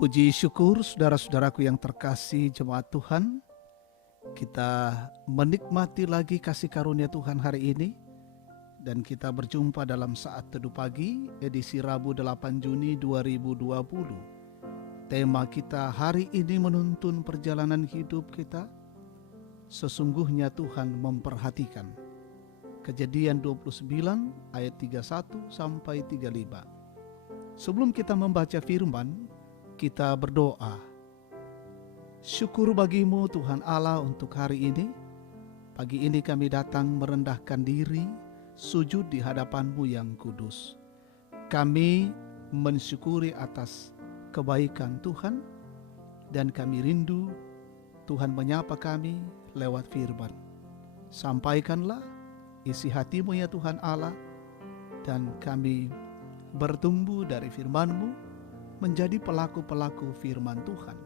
Puji syukur saudara-saudaraku yang terkasih jemaat Tuhan, kita menikmati lagi kasih karunia Tuhan hari ini dan kita berjumpa dalam saat teduh pagi edisi Rabu 8 Juni 2020. Tema kita hari ini menuntun perjalanan hidup kita. Sesungguhnya Tuhan memperhatikan. Kejadian 29 ayat 31 sampai 35. Sebelum kita membaca firman, kita berdoa. Syukur bagimu Tuhan Allah untuk hari ini. Pagi ini kami datang merendahkan diri, sujud di hadapan-Mu yang kudus. Kami mensyukuri atas kebaikan Tuhan dan kami rindu Tuhan menyapa kami lewat firman. Sampaikanlah isi hati-Mu ya Tuhan Allah, dan kami bertumbuh dari firman-Mu menjadi pelaku-pelaku firman Tuhan,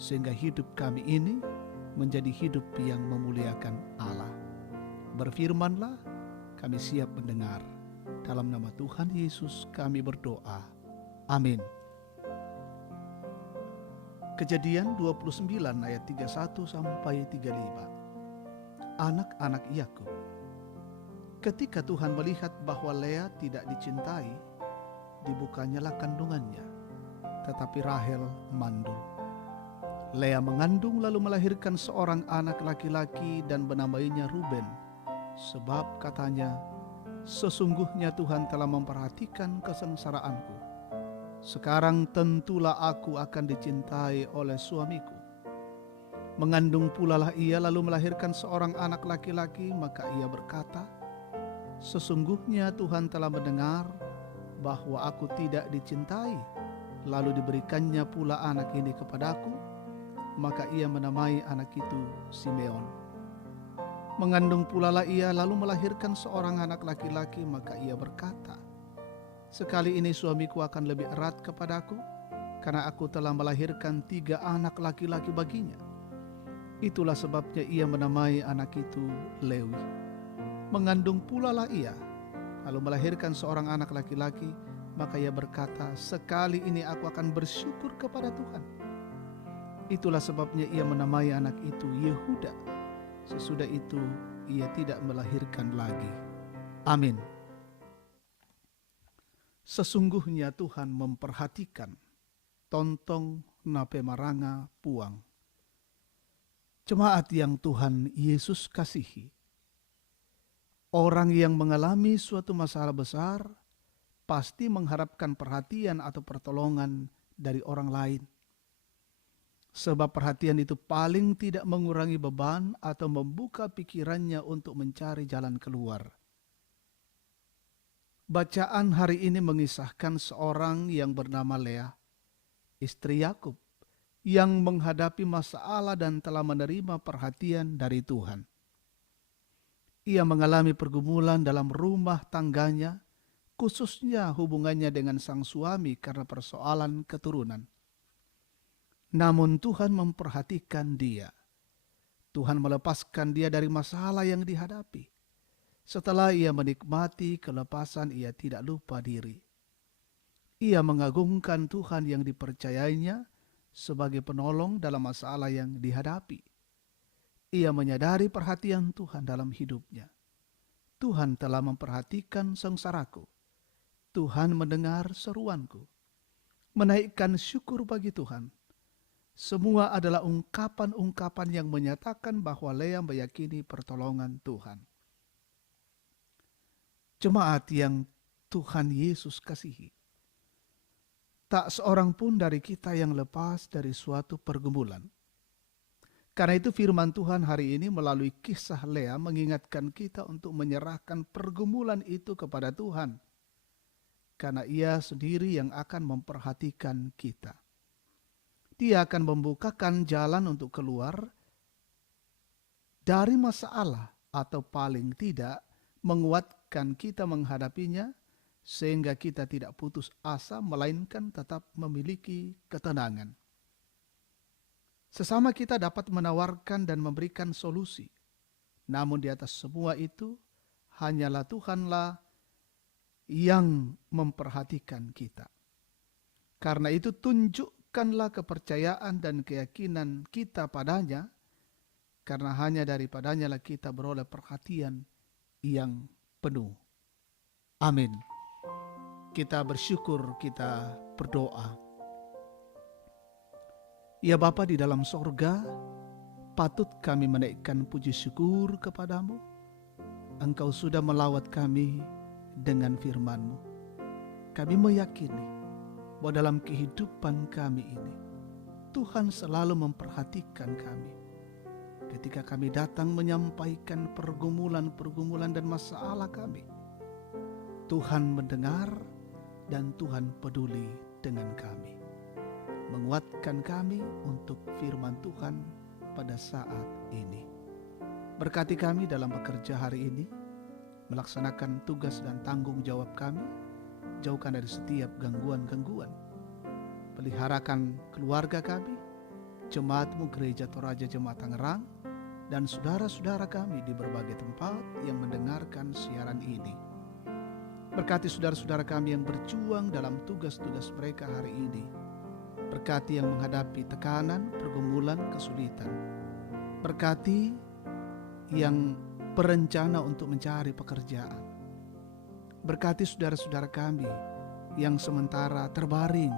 sehingga hidup kami ini menjadi hidup yang memuliakan Allah. Berfirmanlah, kami siap mendengar. Dalam nama Tuhan Yesus kami berdoa. Amin. Kejadian 29 ayat 31 sampai 35. Anak-anak Yakub. Ketika Tuhan melihat bahwa Lea tidak dicintai, dibukanyalah kandungannya, tetapi Rahel mandul. Lea mengandung lalu melahirkan seorang anak laki-laki dan menamainya Ruben, sebab katanya, sesungguhnya Tuhan telah memperhatikan kesengsaraanku. Sekarang tentulah aku akan dicintai oleh suamiku. Mengandung pula lah ia lalu melahirkan seorang anak laki-laki, maka ia berkata, sesungguhnya Tuhan telah mendengar bahwa aku tidak dicintai, lalu diberikannya pula anak ini kepadaku, maka ia menamai anak itu Simeon. Mengandung pula lah ia lalu melahirkan seorang anak laki-laki, maka ia berkata, sekali ini suamiku akan lebih erat kepadaku, karena aku telah melahirkan 3 anak laki-laki baginya. Itulah sebabnya ia menamai anak itu Lewi. Mengandung pula lah ia lalu melahirkan seorang anak laki-laki, maka ia berkata, sekali ini aku akan bersyukur kepada Tuhan. Itulah sebabnya ia menamai anak itu Yehuda. Sesudah itu ia tidak melahirkan lagi. Amin. Sesungguhnya Tuhan memperhatikan tontong nape maranga puang. Jemaat yang Tuhan Yesus kasihi, orang yang mengalami suatu masalah besar pasti mengharapkan perhatian atau pertolongan dari orang lain. Sebab perhatian itu paling tidak mengurangi beban atau membuka pikirannya untuk mencari jalan keluar. Bacaan hari ini mengisahkan seorang yang bernama Lea, istri Yakub, yang menghadapi masalah dan telah menerima perhatian dari Tuhan. Ia mengalami pergumulan dalam rumah tangganya, khususnya hubungannya dengan sang suami karena persoalan keturunan. Namun Tuhan memperhatikan dia. Tuhan melepaskan dia dari masalah yang dihadapi. Setelah ia menikmati kelepasan, ia tidak lupa diri. Ia mengagungkan Tuhan yang dipercayainya sebagai penolong dalam masalah yang dihadapi. Ia menyadari perhatian Tuhan dalam hidupnya. Tuhan telah memperhatikan sengsaraku. Tuhan mendengar seruanku. Menaikkan syukur bagi Tuhan. Semua adalah ungkapan-ungkapan yang menyatakan bahwa Lea meyakini pertolongan Tuhan. Jemaat yang Tuhan Yesus kasihi, tak seorang pun dari kita yang lepas dari suatu pergumulan. Karena itu firman Tuhan hari ini melalui kisah Lea mengingatkan kita untuk menyerahkan pergumulan itu kepada Tuhan. Karena ia sendiri yang akan memperhatikan kita. Dia akan membukakan jalan untuk keluar dari masalah atau paling tidak menguatkan kita menghadapinya sehingga kita tidak putus asa melainkan tetap memiliki ketenangan. Sesama kita dapat menawarkan dan memberikan solusi. Namun di atas semua itu hanyalah Tuhanlah yang memperhatikan kita. Karena itu tunjukkan teguhkanlah kepercayaan dan keyakinan kita padanya, karena hanya daripadanya lah kita beroleh perhatian yang penuh. Amin. Kita bersyukur, kita berdoa. Ya Bapa di dalam sorga, patut kami menaikkan puji syukur kepadamu. Engkau sudah melawat kami dengan firman-Mu. Kami meyakini bahwa dalam kehidupan kami ini, Tuhan selalu memperhatikan kami. Ketika kami datang menyampaikan pergumulan-pergumulan dan masalah kami, Tuhan mendengar dan Tuhan peduli dengan kami. Menguatkan kami untuk firman Tuhan pada saat ini. Berkati kami dalam bekerja hari ini, melaksanakan tugas dan tanggung jawab kami, jauhkan dari setiap gangguan-gangguan. Peliharakan keluarga kami, jemaat-Mu Gereja Toraja Jemaat Tangerang, dan saudara-saudara kami di berbagai tempat yang mendengarkan siaran ini. Berkati saudara-saudara kami yang berjuang dalam tugas-tugas mereka hari ini. Berkati yang menghadapi tekanan, pergumulan, kesulitan. Berkati yang berencana untuk mencari pekerjaan. Berkati saudara-saudara kami yang sementara terbaring,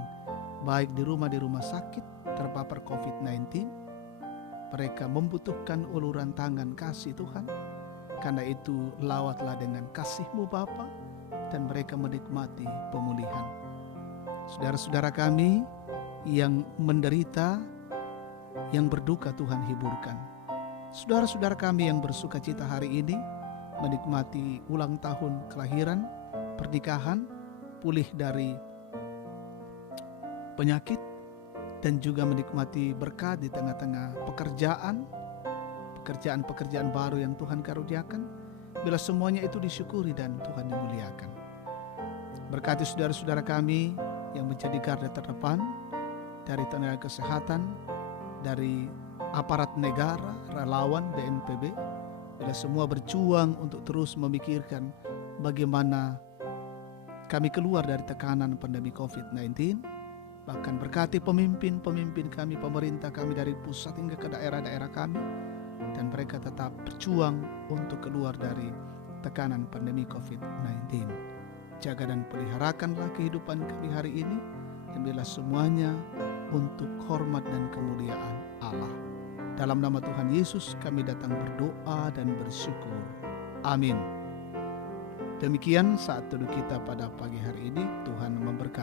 baik di rumah sakit, terpapar COVID-19. Mereka membutuhkan uluran tangan kasih Tuhan. Karena itu lawatlah dengan kasih-Mu Bapa, dan mereka menikmati pemulihan. Saudara-saudara kami yang menderita, yang berduka, Tuhan hiburkan. Saudara-saudara kami yang bersuka cita hari ini, menikmati ulang tahun kelahiran, pernikahan, pulih dari penyakit, dan juga menikmati berkat di tengah-tengah pekerjaan baru yang Tuhan karuniakan. Bila semuanya itu disyukuri dan Tuhan dimuliakan. Berkati saudara-saudara kami yang menjadi garda terdepan, dari tenaga kesehatan, dari aparat negara, relawan, BNPB, bila semua berjuang untuk terus memikirkan bagaimana kami keluar dari tekanan pandemi COVID-19. Bahkan berkati pemimpin-pemimpin kami, pemerintah kami dari pusat hingga ke daerah-daerah kami, dan mereka tetap berjuang untuk keluar dari tekanan pandemi COVID-19. Jaga dan peliharakanlah kehidupan kami hari ini, dan biarlah semuanya untuk hormat dan kemuliaan Allah. Dalam nama Tuhan Yesus kami datang berdoa dan bersyukur. Amin. Demikian saat teduh kita pada pagi hari ini. Tuhan memberkati.